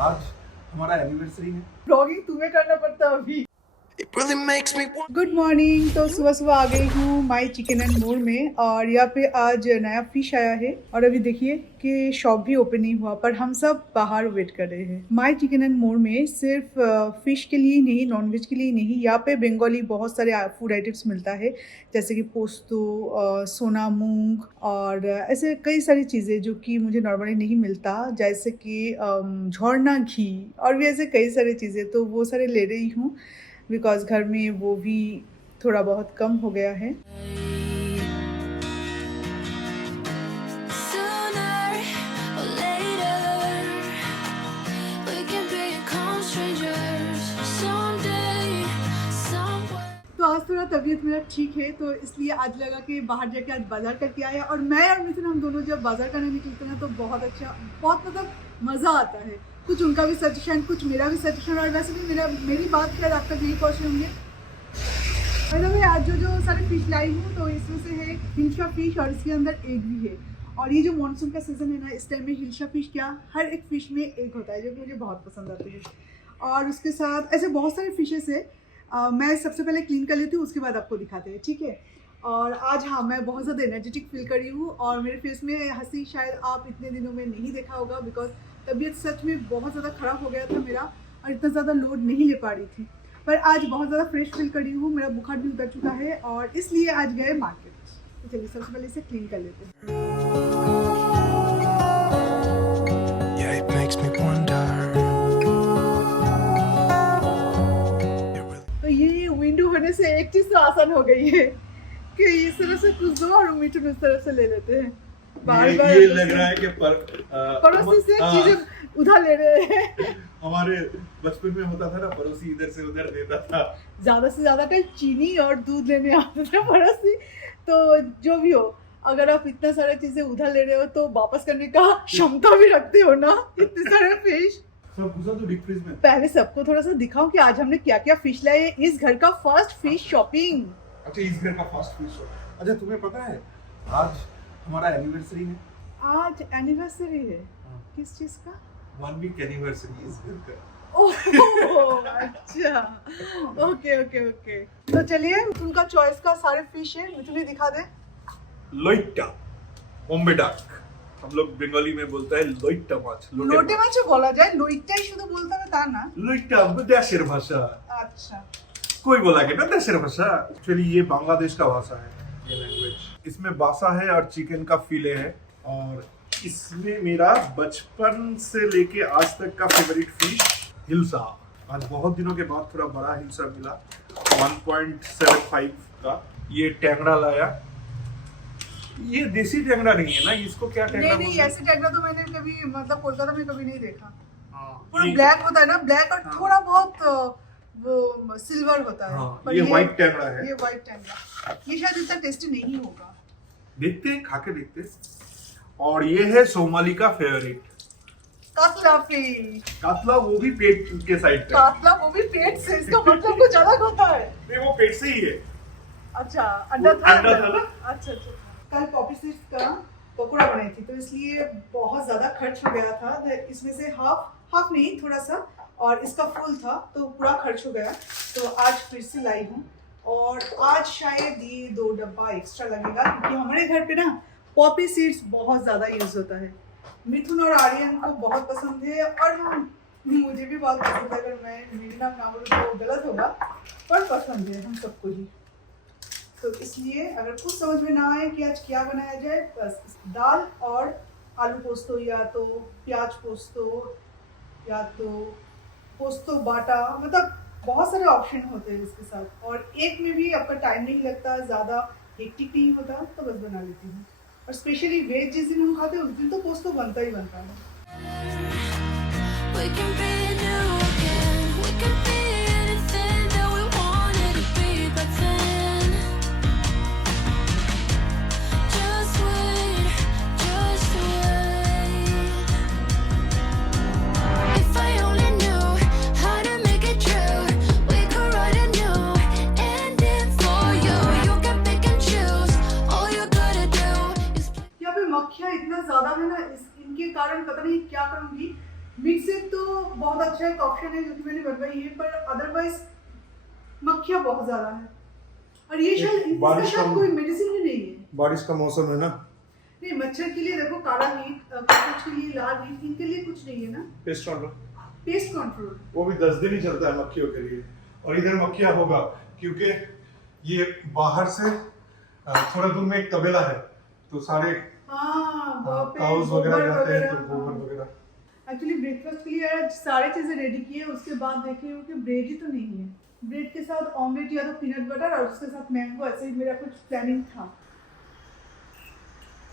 आज हमारा एनिवर्सरी है। ब्लॉगिंग तुम्हें करना पड़ता है अभी। It really makes me want good morning. तो सुबह सुबह आ गई हूँ माई चिकन एंड मोर में, और यहाँ पे आज नया फिश आया है। और अभी देखिए कि शॉप भी ओपन नहीं हुआ, पर हम सब बाहर वेट कर रहे हैं। माई चिकन एंड मोर में सिर्फ फिश के लिए नहीं, नॉनवेज के लिए नहीं, यहाँ पे बंगाली बहुत सारे फूड आइटम्स मिलता है, जैसे कि पोस्तो, सोना मूंग और ऐसे कई सारी चीज़ें जो कि मुझे नॉर्मली नहीं मिलता, जैसे कि झोरना घी और भी ऐसे कई सारी चीज़ें। तो वो सारे ले रही हूँ बिकॉज घर में वो भी थोड़ा बहुत कम हो गया है। sooner or later we can become strangers someday, somewhere. तो आज थोड़ा तबीयत मेरा ठीक है, तो इसलिए आज लगा कि बाहर जाके आज बाजार करके आए। और मैं और मिथुन हम दोनों जब बाजार करने निकलते हैं तो बहुत अच्छा, बहुत मतलब मज़ा आता है। कुछ उनका भी सजेशन, कुछ मेरा भी सजेशन, और वैसे भी मेरी बात शायद आप तक नहीं पहुँचे होंगे। मतलब मैं आज जो सारे फिश लाई हूँ, तो इसमें से है हिल्सा फिश और इसके अंदर एग भी है। और ये जो मानसून का सीज़न है ना, इस टाइम में हिल्सा फिश क्या हर एक फ़िश में एग होता है, जो कि मुझे बहुत पसंद आते हैं। और उसके साथ ऐसे बहुत सारे फिशेस है। मैं सबसे पहले क्लीन कर लेती हूँ, उसके बाद आपको दिखाते हैं, ठीक है। और आज हाँ, मैं बहुत ज़्यादा एनर्जेटिक फील कर रही हूँ, और मेरे फेस में हंसी शायद आप इतने दिनों में नहीं देखा होगा, बिकॉज तबीयत सच में बहुत ज़्यादा ख़राब हो गया था मेरा, और इतना ज़्यादा लोड नहीं ले पा रही थी। पर आज बहुत ज़्यादा फ्रेश फील कर रही हूँ, मेरा बुखार भी उतर चुका है, और इसलिए आज गए मार्केट। तो चलिए सबसे पहले इसे क्लीन कर लेते हैं। Yeah, it makes me wonder. तो ये विंडो होने से एक चीज़ तो आसान हो गई है कि इस तरह से कुछ दो और मीठू इस तरह से ले लेते हैं। बार-बार ये लग रहा है कि पड़ोसी से चीजें उधार ले रहे हैं। हमारे बचपन में होता था ना, पड़ोसी इधर से उधर देता था। ज्यादा से ज्यादा टाइम चीनी और दूध लेने आते थे पड़ोसी। तो जो भी हो, अगर आप इतना सारे चीजें उधार ले रहे हो तो वापस करने का क्षमता भी रखते हो ना, इतने सारे फिश। सब घुसा तो डीप फ्रीज में। पहले सबको थोड़ा सा दिखाओ कि आज हमने क्या क्या फिश लाए। इस घर का फर्स्ट फिश शॉपिंग। अच्छा, इस घर का फर्स्ट फिश हो। अच्छा, तुम्हें पता है आज हमारा एनिवर्सरी है। आज एनिवर्सरी है? किस चीज का? 1 वीक एनिवर्सरी इस घर का। ओह अच्छा, ओके ओके ओके। तो चलिए, उनका चॉइस का सारे फिश है, मुझे दिखा दे। लोइट्टा, बॉम्बे डाक, हम लोग बंगाली में बोलते हैं लोइट्टा माछ। লোটে মাছও বলা যায়, লইটাই শুধু বলতে হবে তা না। लोइट्टा देशेर भाषा। अच्छा, कोई बोला कि ना देशेर भाषा। एक्चुअली ये बांग्लादेश का भाषा है, ये लैंग्वेज। इसमें बासा है और चिकन का फिले है, और इसमें मेरा बचपन से लेके आज तक का फेवरेट फिश हिल्सा। आज बहुत दिनों के बाद थोड़ा बड़ा हिल्सा मिला, 1.75 का। ये टैंगड़ा लाया। ये देसी टैंगड़ा नहीं है ना, इसको क्या टैंगड़ा नहीं बोलते हैं? ऐसे टैंगड़ा तो मैंने कभी मतलब कोलकाता में कभी नहीं देखा। हाँ, पूरा ये- ब्लैक होता है ना, ब्लैक और हाँ। थोड़ा बहुत वो सिल्वर होता है। हाँ, पर ये व्हाइट टैंगड़ा है। ये व्हाइट टैंगड़ा, ये शायद इतना टेस्टी नहीं होगा। देखते हैं, खा के देखते हैं। और ये है सोमाली का फेवरेट कातला फिश। कातला, वो भी पेट के साइड पे। कातला वो भी पेट से, इसका मतलब कुछ अलग होता है। नहीं, वो पेट से ही है। अच्छा, अंडा था। अंडा था ना? अच्छा अच्छा। कल पॉपी सीड्स का पकौड़ा बनाई थी, तो इसलिए बहुत ज़्यादा खर्च हो गया था। तो इसमें से हाफ नहीं, थोड़ा सा, और इसका फुल था, तो पूरा खर्च हो गया। तो आज फिर से लाई हूँ, और आज शायद ये 2 डब्बा एक्स्ट्रा लगेगा, क्योंकि हमारे घर पे ना पॉपी सीड्स बहुत ज़्यादा यूज़ होता है। मिथुन और आर्यन को बहुत पसंद है, और मुझे भी बहुत पसंद है। अगर मैं मेरी नाम ना बोलूँ तो गलत होगा, पर पसंद है हम सबको ही। तो इसलिए अगर कुछ समझ में ना आए कि आज क्या बनाया जाए, बस दाल और आलू पोस्तो, या तो प्याज पोस्तो, या तो पोस्तो बाटा, मतलब बहुत सारे ऑप्शन होते हैं इसके साथ। और एक में भी आपका टाइम नहीं लगता, ज़्यादा हेक्टिक नहीं होता, तो बस बना लेती हूँ। और स्पेशली वेज जिस दिन हम खाते हैं उस दिन तो पोस्तो बनता ही बनता है। We can be new again. We can be anything that we wanted to be back then. Just wait, just wait. If I only knew how to make it true, we could write a new ending for you. You can pick and choose. All you gotta do is यहाँ पे मक्खियाँ इतना ज़्यादा है ना, इनके कारण पता नहीं क्या करूँगी। मिक्स से तो बहुत अच्छा एक ऑप्शन है जो कि मैंने बनवाई है, पर अदरवाइज मक्खियाँ बहुत ज़्यादा है। और ये शायद इसका बारिश शायद का- कोई मेडिसिन भी नहीं है। बारिश का मौसम है ना, नहीं, मच्छर के लिए देखो काला हीट, कॉकरोच के लिए लाल हीट, इनके लिए कुछ नहीं है ना। Pest control pest control. वो भी 10 दिन ही चलता है मक्खियों के लिए। और इधर मक्खियाँ होगा क्योंकि ये बाहर से थोड़ा दूर में एक तबेला है, तो सारे हाँ, वहाँ पे काउस गोबर वगैरह जाते हैं, तो वगैरह, गोबर हाँ। वगैरह। एक्चुअली ब्रेकफास्ट के लिए यार सारी चीज़ें रेडी की है, उसके बाद देखे हो कि ब्रेड ही तो नहीं है। ब्रेड के साथ ऑमलेट या तो पीनट बटर और उसके साथ मैंगो, ऐसे ही मेरा कुछ प्लानिंग था।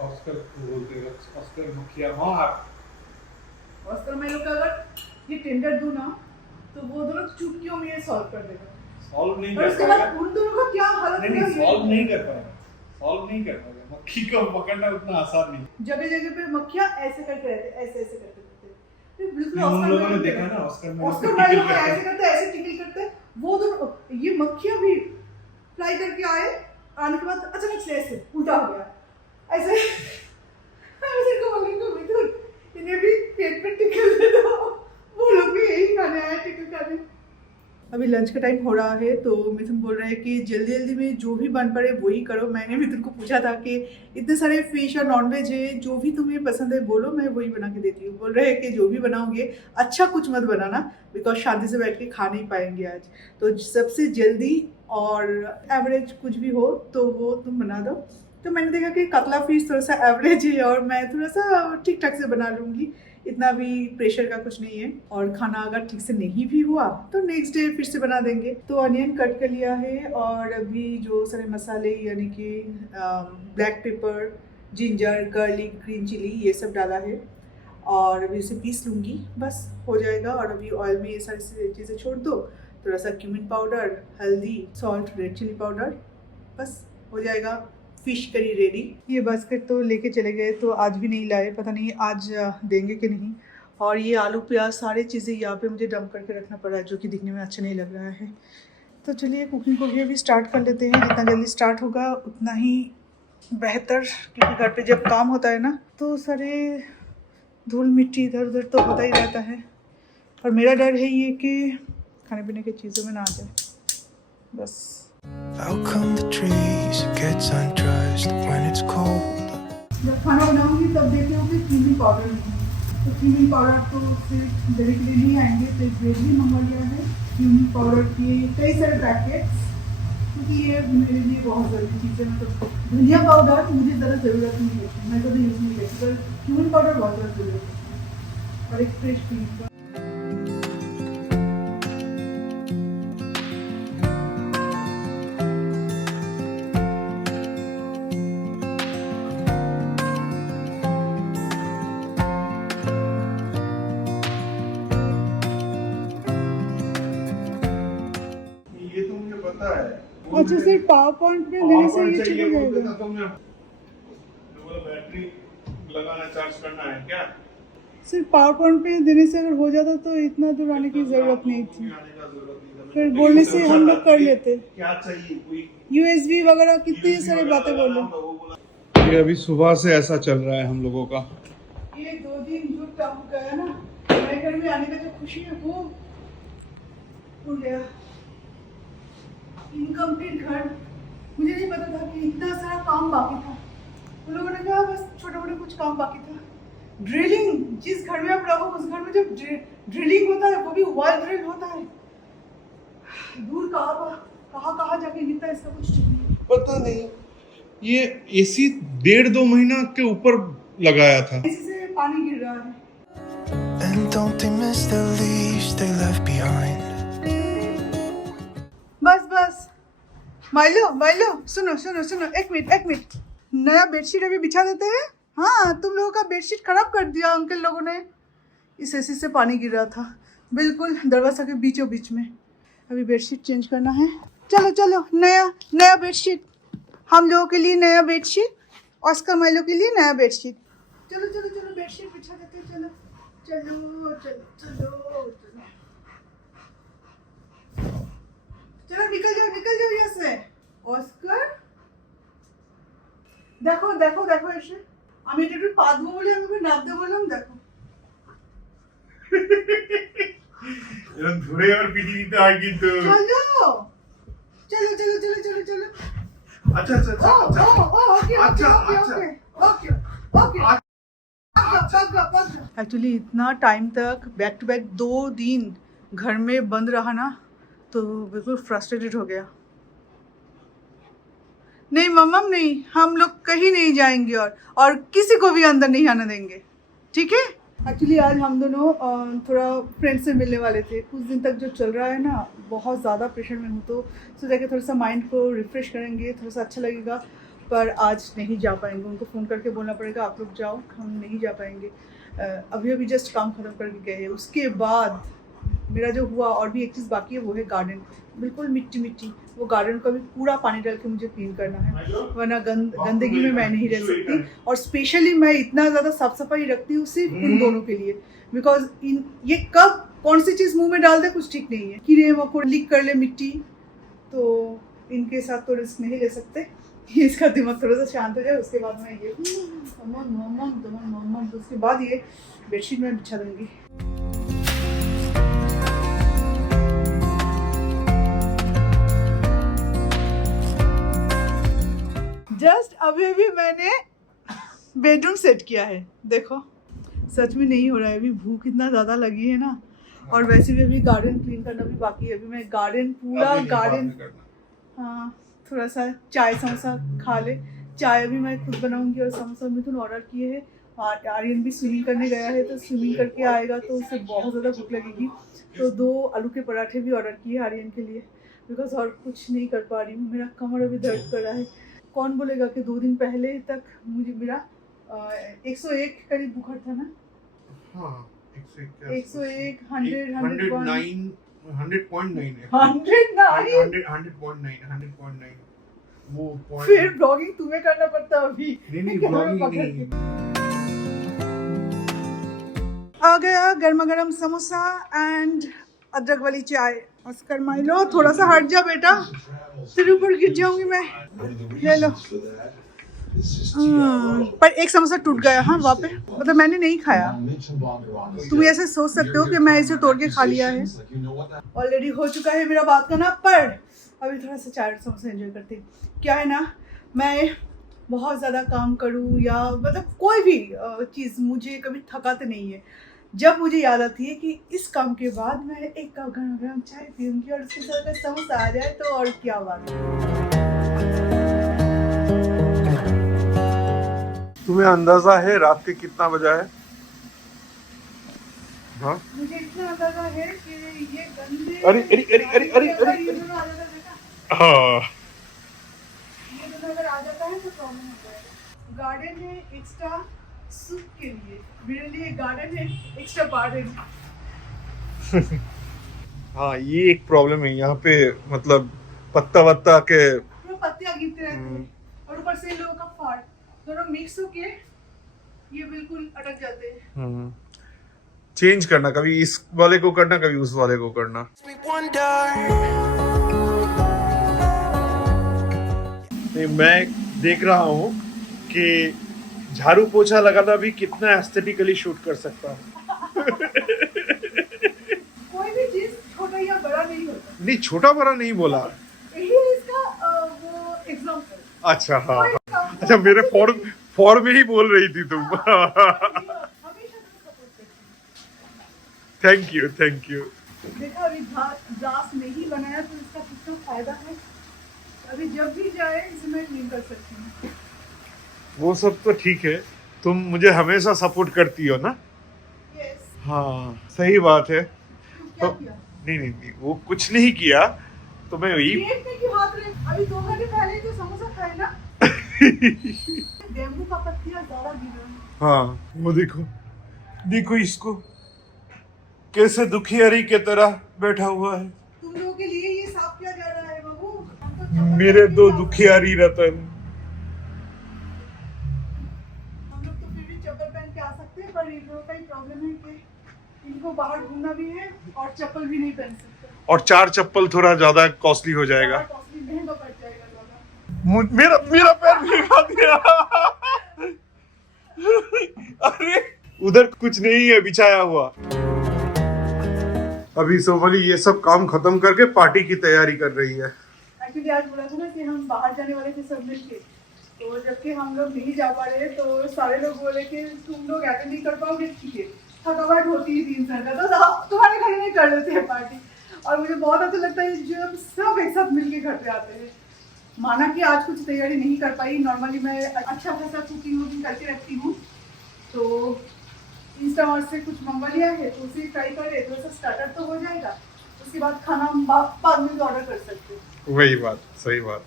ऑस्कर बोलते हैं, ऑस्कर मक्खियाँ मार। ऑस्कर मैं लोग का अगर ये टेंडर दूँ ना तो वो दोनों चुटकियों में ये सॉल्व कर देगा। सॉल्व नहीं और कर उसके बाद पाएगा। उन दोनों का क्या हालत नहीं होगा ये- सॉल्व नहीं कर पाएगा, सॉल्व नहीं कर पाएगा। मक्खी को पकड़ना उतना आसान नहीं। जगह जगह पे मक्खियाँ ऐसे करके रहते, ऐसे ऐसे करके रहते। ये बिल्कुल उन ऑस्कर लोगों ने मैन देखा करते। ना, ऑस्कर में ऑस्कर लोग मैन टिकल लोग करते ऐसे हैं। करते, ऐसे टिकल करते। वो दोनों ये मक्खियाँ भी फ्राई करके आए, आने के बाद अचानक से ऐसे उल्टा हो गया ऐसे। ऐसे को बोलेंगे मिथुन इन्हें भी पेट पे टिकल दे दो, वो लोग भी यही खाने आए टिकल खाने। अभी लंच का टाइम हो रहा है तो मिथुन बोल रहा है कि जल्दी जल्दी में जो भी बन पड़े वही करो। मैंने मिथुन को पूछा था कि इतने सारे फिश और नॉनवेज है, जो भी तुम्हें पसंद है बोलो, मैं वही बना के देती हूँ। बोल रहे हैं कि जो भी बनाओगे अच्छा कुछ मत बनाना, बिकॉज शादी से बैठ के खा नहीं पाएंगे आज, तो सबसे जल्दी और एवरेज कुछ भी हो तो वो तुम बना दो। तो मैंने देखा कि कतला फिश थोड़ा सा एवरेज है और मैं थोड़ा सा ठीक ठाक से बना लूँगी, इतना भी प्रेशर का कुछ नहीं है। और खाना अगर ठीक से नहीं भी हुआ तो नेक्स्ट डे फिर से बना देंगे। तो अनियन कट कर लिया है और अभी जो सारे मसाले यानी कि black pepper, ginger, garlic, green chilli ये सब डाला है और अभी इसे पीस लूँगी, बस हो जाएगा। और अभी ऑयल में ये सारी चीज़ें छोड़ दो, थोड़ा सा क्यूमिन पाउडर, हल्दी, सॉल्ट, रेड चिली पाउडर, बस हो जाएगा फिश करी रेडी। ये बास्केट तो लेके चले गए तो आज भी नहीं लाए, पता नहीं आज देंगे कि नहीं। और ये आलू प्याज सारी चीज़ें यहाँ पे मुझे डंप करके रखना पड़ा है, जो कि दिखने में अच्छा नहीं लग रहा है। तो चलिए कुकिंग को भी अभी स्टार्ट कर लेते हैं। जितना जल्दी स्टार्ट होगा उतना ही बेहतर, क्योंकि घर पे जब काम होता है ना तो सारे धूल मिट्टी इधर उधर तो होता ही रहता है। और मेरा डर है ये कि खाने पीने की चीज़ों में ना आ जाए, बस। How come the trees gets undressed when it's cold? जब खाना बनाऊंगी तब देखे हो कि क्रीमी पाउडर नहीं है, तो क्रीमी पाउडर तो सिर्फ देने के लिए नहीं आएंगे, तो एक ब्रेड भी मंगवा लिया है क्रीमी पाउडर के कई सारे पैकेट्स, क्योंकि ये मेरे लिए बहुत ज़रूरी चीज़ है। मतलब धनिया पाउडर मुझे ज़्यादा ज़रूरत नहीं है, मैं कभी यूज़ नहीं करती, पर क्रीमी पाउडर बहुत ज़्यादा ज़रूरत है और एक फ्रेश क्रीम का। ये तो मुझे पता है। अच्छा, सिर्फ पावर पॉइंट में देने से ये चला जाएगा? तुमने बैटरी लगाना, चार्ज करना है क्या? सिर्फ पावर पॉइंट पे देने से अगर हो जाता तो इतना दूर आने की ज़रूरत नहीं थी, फिर बोलने से हम लोग कर लेते। क्या चाहिए, कोई USB वगैरह कितनी सारी बातें बोले। ये अभी सुबह से ऐसा चल रहा है हम लोगों का। ये 2 दिन जो टफ गया ना, मेरे घर में आने का जो खुशी है वो उड़ गया। इनकम्प्लीट घर, मुझे नहीं पता था कि इतना सारा काम बाकी था। उन लोगों ने कहा बस छोटा मोटा कुछ काम बाकी था। ड्रिलिंग, जिस घर में आप रहो उस घर में जब ड्रिलिंग होता है वो भी वॉल ड्रिल होता है, दूर कहाँ जाके गिरता है इसका कुछ ठीक नहीं। पता नहीं, ये एसी 1.5-2 महीना के ऊपर लगाया था। इसी से पानी गिर रहा है। And don't they miss the leaves they left behind? बस माइलो सुनो, एक मिनट। नया बेडशीट अभी बिछा देते हैं। हाँ, तुम लोगों का बेडशीट खराब कर दिया अंकल लोगों ने। इस एसी से पानी गिर रहा था बिल्कुल दरवाजा के बीचों बीच में। अभी बेडशीट चेंज करना है। चलो, नया बेडशीट, हम लोगों के लिए नया बेडशीट, ऑस्कर माइलो के लिए नया बेडशीट। चलो बेडशीट बिछा देते हैं। चलो निकल जाओ यहाँ से। ऑस्कर দেখো এসে আমি এটা একটু পা ধোবো বলে আমি নামতে বললাম। দেখো এরকম ধরে আর পিটিয়ে দিতে হয় কিন্তু। चलो चलो चलो चलो चलो चलो আচ্ছা আচ্ছা আচ্ছা ओ আচ্ছা ओ ओ ओके अच्छा, ओके अच्छा। ओके ओके एक्चुअली इतना टाइम तक बैक टू बैक 2 दिन घर में बंद रहा ना तो बिल्कुल फ्रस्ट्रेटेड हो गया। नहीं मम्मा नहीं, हम लोग कहीं नहीं जाएंगे और किसी को भी अंदर नहीं आने देंगे, ठीक है। एक्चुअली आज हम दोनों थोड़ा फ्रेंड से मिलने वाले थे। कुछ दिन तक जो चल रहा है ना, बहुत ज़्यादा प्रेशर में हूँ, तो सोचा कि थोड़ा सा माइंड को रिफ़्रेश करेंगे, थोड़ा सा अच्छा लगेगा। पर आज नहीं जा पाएंगे, उनको फ़ोन करके बोलना पड़ेगा आप लोग जाओ, हम नहीं जा पाएंगे। अभी अभी जस्ट काम ख़त्म करके गए हैं। उसके बाद मेरा जो हुआ, और भी एक चीज़ बाकी है, वो है गार्डन। बिल्कुल मिट्टी मिट्टी, वो गार्डन को भी पूरा पानी डाल के मुझे क्लीन करना है, वरना गंदगी में मैं नहीं रह सकती। और स्पेशली मैं इतना ज़्यादा साफ सफाई रखती हूँ सिर्फ इन दोनों के लिए, बिकॉज ये कब कौन सी चीज़ मुंह में डाल दे कुछ ठीक नहीं है। कीड़े मकोड़े लीक कर ले मिट्टी, तो इनके साथ तो रिस्क नहीं ले सकते। इसका दिमाग थोड़ा सा शांत हो जाए, उसके बाद मैं ये उसके बाद ये बेडशीट में बिछा दूंगी। जस्ट अभी अभी मैंने बेडरूम सेट किया है, देखो सच में नहीं हो रहा है। अभी भूख इतना ज़्यादा लगी है ना, और वैसे भी अभी गार्डन क्लीन करना भी बाकी है। अभी मैं गार्डन पूरा गार्डन, हाँ थोड़ा सा चाय समोसा खा ले। चाय अभी मैं खुद बनाऊंगी और समोसा मिथुन ऑर्डर किए हैं। आर्यन भी स्विमिंग करने गया है, तो स्विमिंग करके आएगा तो उसे बहुत ज़्यादा भूख लगेगी। तो 2 आलू के पराठे भी ऑर्डर किए आर्यन के लिए, बिकॉज और कुछ नहीं कर पा रही हूँ। मेरा कमर अभी दर्द कर रहा है। कौन बोलेगा कि 2 दिन पहले तक मुझे मेरा 101 करीब बुखार था ना। हाँ 101 100 100.9 वो point- फिर ब्लॉगिंग तुम्हें करना पड़ता अभी। नहीं ब्लॉगिंग नहीं। आ गया गर्मा गर्म समोसा एंड अदरक वाली चाय। ऑस्कर माइलो थोड़ा सा हट जा बेटा, तेरे ऊपर गिर जाऊंगी मैं। ले लो। पर एक समोसा टूट गया, हाँ वहाँ पे, मतलब मैंने नहीं खाया। तुम ऐसे सोच सकते हो कि मैं इसे तोड़ के खा लिया है। ऑलरेडी हो चुका है मेरा बात करना, पर अभी थोड़ा सा चाय समोसा एंजॉय करते हैं। क्या है ना, मैं बहुत ज़्यादा काम करूँ या मतलब कोई भी चीज़ मुझे कभी थकाते नहीं है। जब मुझे याद आती है कि इस काम के बाद मैं एक कप गर्म गर्म चाय पीऊँगी और उसके साथ अगर समोसा आ जाए तो और क्या बात है। तुम्हें अंदाजा है रात के कितना बजा है? हाँ मुझे इतना अंदाजा है कि ये गंदे अरे अरे अरे अरे अरे ये अरे दोनों आ जाता है बेटा, हाँ ये दोनों अगर आ जाता है तो प्रॉब्लम हो जाएगा। गार्डन है एक्स्ट्रा सुख के लिए, मेरे लिए गार्डन है एक्स्ट्रा गार्डन। हाँ ये एक प्रॉब्लम है यहाँ पे, मतलब पत्ता वत्ता के पूरा पत्तियां गिरते रहते हैं और ऊपर से इन लोगों का फाड़ दोनों मिक्स होके ये बिल्कुल अटक जाते हैं। चेंज करना, कभी इस वाले को करना कभी उस वाले को करना। नहीं, मैं देख रहा हूँ कि झाड़ू पोछा लगाना भी कितना एस्थेटिकली शूट कर सकता है। कोई भी चीज छोटा या बड़ा नहीं होता, नहीं छोटा बड़ा नहीं बोला। यही है इसका वो एग्जांपल। अच्छा हाँ हाँ। अच्छा मेरे फॉर्म में ही बोल रही थी तुम। हमेशा सपोर्ट करती थैंक यू। देखा अभी ग्लास नहीं बनाया तो इसका कितना फायदा है। अभी जब भी जाए इसे मैं क्लीन कर सकती हूँ। वो सब तो ठीक है, तुम मुझे हमेशा सपोर्ट करती हो ना। यस, हाँ सही बात है। क्या किया? नहीं वो कुछ नहीं किया, तो मैं वही पेट में क्यों हाथ रहे? अभी 2 घंटे पहले जो समोसा खाए ना, बेम्बू का पत्तियां ज्यादा गिर रहा है। हाँ वो देखो इसको कैसे दुखियारी के तरह बैठा हुआ है। तुम लोगों के लिए ये साफ किया जा रहा है बाबू। हम तो चप्पल मेरे पहन के 2 साफ- दुखियारी रतन। हम लोग तो फिर भी चप्पल पहन के आ सकते हैं, पर इन लोगों का ही प्रॉब्लम है कि इनको बाहर घूमना भी है और चप्पल भी नहीं पहन सकते। और 4 चप्पल थोड़ा ज्यादा कॉस्टली हो जाएगा। ज़्यादा costly, महंगा पड़ जाएगा ज़्यादा। मेरा पैर भीगा दिया। अरे उधर कुछ नहीं है बिछाया हुआ। अभी सोमली ये सब काम खत्म करके पार्टी की तैयारी कर रही है। एक्चुअली आज बोला था ना कि हम बाहर जाने वाले थे सब मिलके, तो जबकि हम लोग नहीं जा पा रहे तो सारे लोग बोले कि तुम लोग अटेंड नहीं कर पाओगे, ठीक है, थकावट होती है 3 साल का, तो तुम्हारे घर में कर लेते हैं पार्टी। और मुझे बहुत अच्छा लगता है जब सब एक साथ मिलके घर पे आते हैं। माना कि आज कुछ तैयारी नहीं कर पाई, नॉर्मली मैं अच्छा खासा कुकिंग वुकिंग करके रखती हूँ, तो इंस्टामार्ट से कुछ मंगवा लिया है तो उसे ट्राई कर रहे, तो ऐसा स्टार्टर तो हो जाएगा, उसके बाद खाना हम बाद में ऑर्डर कर सकते हैं। वही बात, सही बात।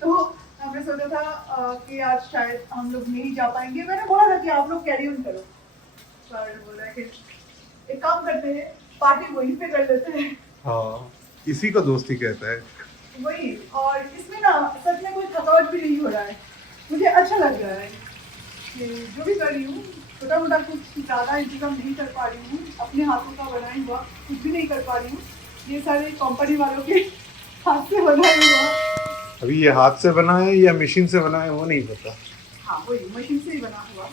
तो हमने सोचा था कि आज शायद हम लोग नहीं जा पाएंगे, मैंने बोला था कि आप लोग कैरी ऑन करो, पर बोला कि एक काम करते हैं, पार्टी वहीं पे कर लेते हैं। हाँ, इसी को दोस्ती कहता है। वही, और इसमें ना सच में कोई थकावट भी नहीं हो रहा है, मुझे अच्छा लग रहा है कि जो भी कर रही हूँ छोटा मोटा कुछ ज़्यादा इंतजाम नहीं कर पा रही हूँ, अपने हाथों का बनाया हुआ कुछ भी नहीं कर पा रही हूँ, ये सारे कंपनी वालों के हाथ से बनाया हुआ। अभी ये हाथ से बना है या मशीन से बना है वो नहीं पता। हाँ वही मशीन से ही बना हुआ।